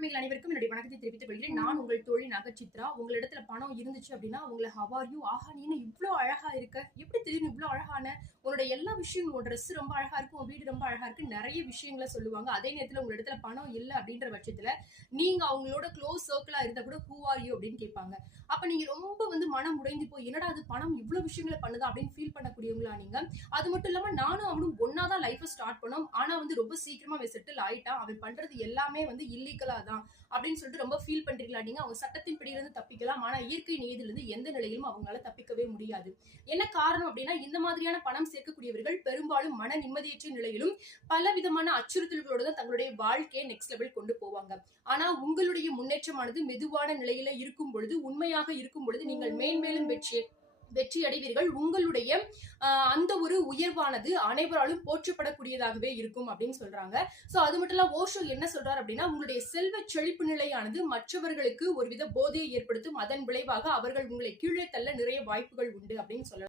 தோழமைகள் அனைவருக்கும் என்னுடைய வணக்கத்தை தெரிவித்துக் கொள்கிறேன். நான் உங்கள் தோழி நகச்சித்ரா. உங்களிடத்துல பணம் இருந்துச்சு அப்படின்னா, உங்கள ஹவ் ஆர் யூ? ஆஹா! நீ என்ன இவ்ளோ அழகா இருக்க? எப்படி திடீர்னு இவ்ளோ அழகான? உன்னோட எல்லா விஷயங்களும் உன் ட்ரெஸ் ரொம்ப அழகா இருக்கு, உன் வீடு ரொம்ப அழகா இருக்கு. நெறைய விஷயங்கள சொல்லுவாங்க. அதே நேரத்துல உங்களிடத்துல பணம் இல்ல அப்படின்ற பட்சத்துல, நீங்க அவங்களோட க்ளோஸ் சர்க்கிளா இருந்தா கூட ஹூ ஆர் யூ? அப்படின்னு கேட்பாங்க. அப்ப நீங்க ரொம்ப மனம் உடைந்து போய், என்னடா இது பணம் இவ்ளோ விஷயங்கள பண்ணுதா? அப்படின்னு ஃபீல் பண்ணக்கூடியவங்களா நீங்க? அது மட்டும் இல்லாம நானும் அவனும் ஒண்ணா தான் லைஃப்ப ஸ்டார்ட் பண்ணோம். ஆனா ரொம்ப சீக்கிரமா அவன் செட்டில் ஆயிட்டான். அவன் பண்றது எல்லாமே இல்லீகலா தான் அப்படின்னு சொல்லிட்டு ரொம்ப ஃபீல் பண்றீங்களா நீங்க? அவங்க சட்டத்தின் பிடியிலிருந்து தப்பிக்கலாம். ஆனா இயற்கை நியதியிலிருந்து எந்த நிலையிலும் அவங்களால தப்பிக்கவே முடியாது. என்ன காரணம் அப்படின்னா, இந்த மாதிரியான பணம் சேர்க்கக்கூடியவர்கள் பெரும்பாலும் மன நிம்மதியற்ற நிலையிலும், பலவிதமான அச்சுறுத்தல்களோட தான் தங்களுடைய வாழ்க்கைய நெக்ஸ்ட் லெவல் கொண்டு போவாங்க. ஆனா உங்களுடைய முன்னேற்றமானது மெதுவான நிலையில இருக்கும் பொழுது, உண்மையாக இருக்கும் பொழுது நீங்கள் மேன்மேலும் வெற்றி அடைவீர்கள். உங்களுடைய அந்த ஒரு உயர்வானது அனைவராலும் போற்றப்படக்கூடியதாகவே இருக்கும் அப்படின்னு சொல்றாங்க. சோ அது மட்டும் இல்ல ஓஷோ என்ன சொல்றாரு அப்படின்னா, உங்களுடைய செல்வ செழிப்பு நிலையானது மற்றவர்களுக்கு ஒருவித போதையை ஏற்படுத்தும். அதன் விளைவாக அவர்கள் உங்களை கீழே தள்ள நிறைய வாய்ப்புகள் உண்டு அப்படின்னு சொல்லலாம்.